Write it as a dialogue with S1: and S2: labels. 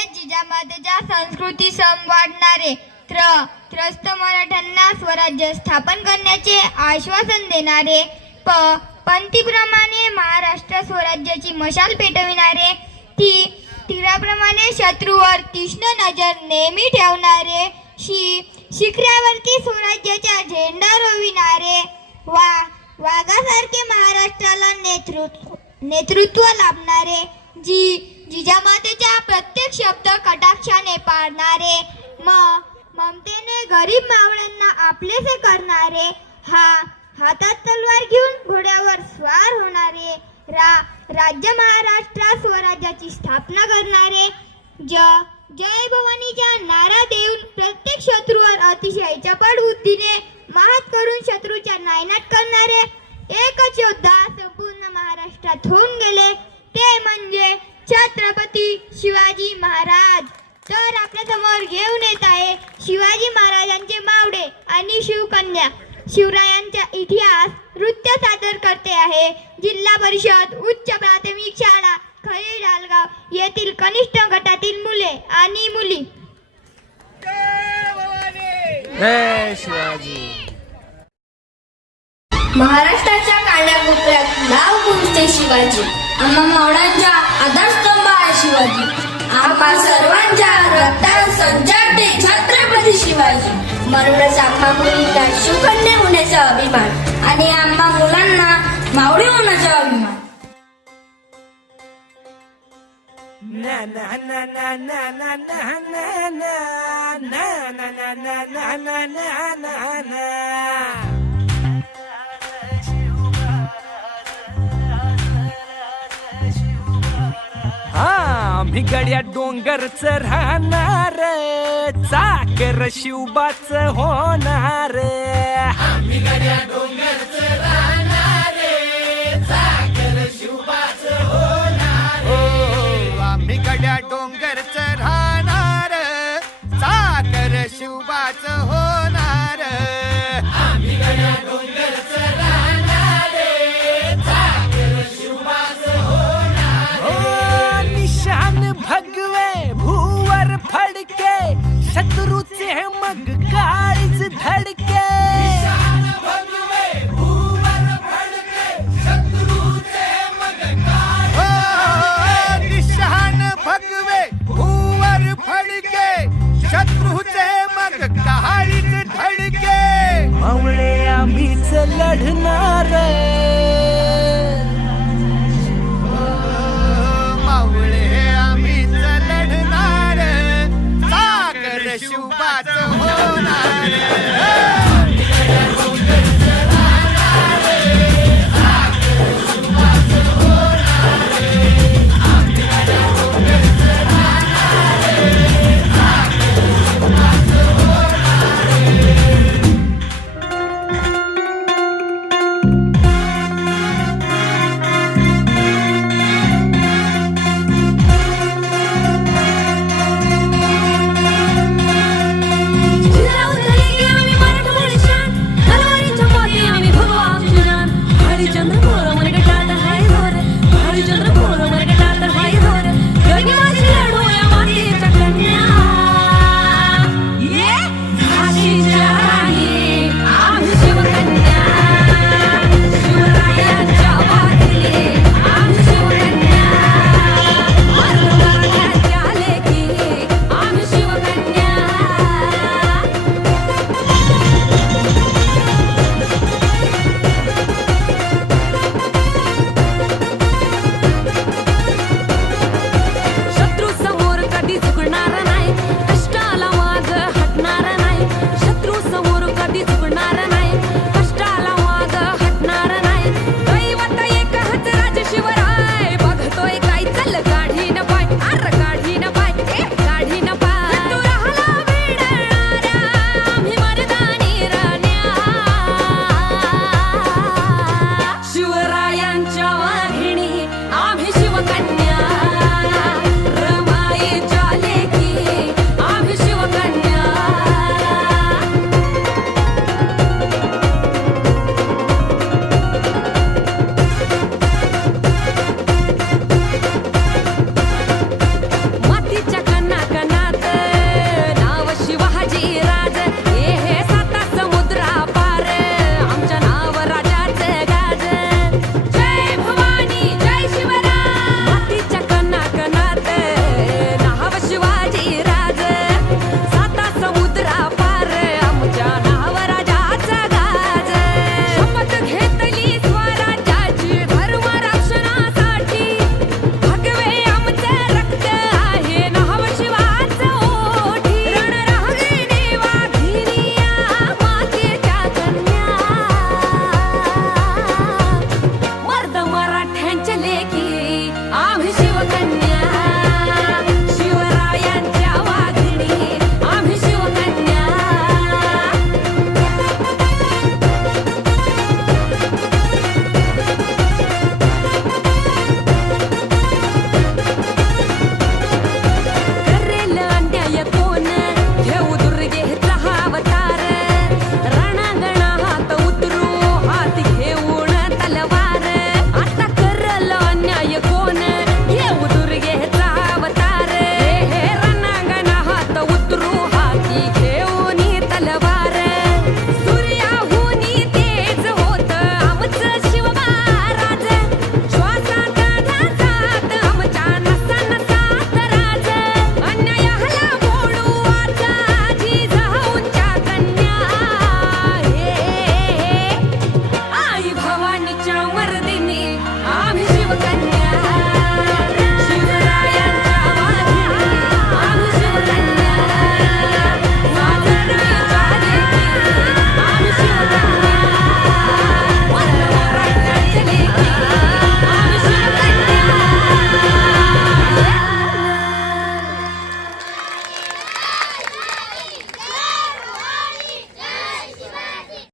S1: तसेच जिजामातेच्या संस्कृती सम वाढणारे त्र त्रस्त मराठ्यांना स्वराज्य स्थापन करण्याचे आश्वासन देणारे प पंथीप्रमाणे महाराष्ट्र स्वराज्याची मशाल पेटविणारे ती तीराप्रमाणे शत्रूवर तीक्ष्ण नजर नेहमी ठेवणारे शी शिखरावरती स्वराज्याचा झेंडा रोविणारे वा वाघासारखे महाराष्ट्राला नेतृत्व नेतृत्व लाभणारे जी जिजामातेच्या प्रत्येक शब्द कटाक्षाने पाळणारे. म ममतेने गरीब मावळ्यांना आपलेसे करणारे. हा हातात तलवार घेऊन घोड्यावर स्वार होणारे. रा राज्य महाराष्ट्रात स्वराज्याची स्थापना करणारे. ज जय भवानीच्या नारा देऊन प्रत्येक शत्रूवर अतिशय चपड बुद्धीने मात करून शत्रूच्या नायनाट करणारे. एकच योद्धा संपूर्ण महाराष्ट्रात होऊन गेले. ते म्हणजे छत्रपती शिवाजी महाराज. तर आपल्यासमोर घेऊन येत आहे शिवाजी महाराजांचे मावडे आणि शिवकन्या. शिवरायांचा इतिहास नृत्य सादर करते आहे. जिल्हा परिषद उच्च प्राथमिक शाळा खळे डालगाव येथील कनिष्ठ गटातील मुले आणि मुली.
S2: जय शिवाजी.
S3: महाराष्ट्राच्या कानाकोपऱ्यात नाव गुंजते शिवाजी. मौडांच्या आधारस्तंभ आहे शिवाजी आम्हा सर्वांच्या रक्तात संचारते छत्रपती शिवाजी म्हणूनच आम्हा मुलींना सुकन्या होण्याचा अभिमान आणि आम्हा मुलांना मावळी होण्याचा अभिमान
S2: na na na na na na na na na na na na na na na na गड्या डोंगरच राहणार चाकर शिवबाच होणार. डोंगर शत्रूचे मग काळीच धडके.
S4: हो निशान भगवे भूवर फडके. शत्रूचे मग काळीच धडके.
S2: मावळे आम्हीच लढणार Yeah. and joy. 我感觉。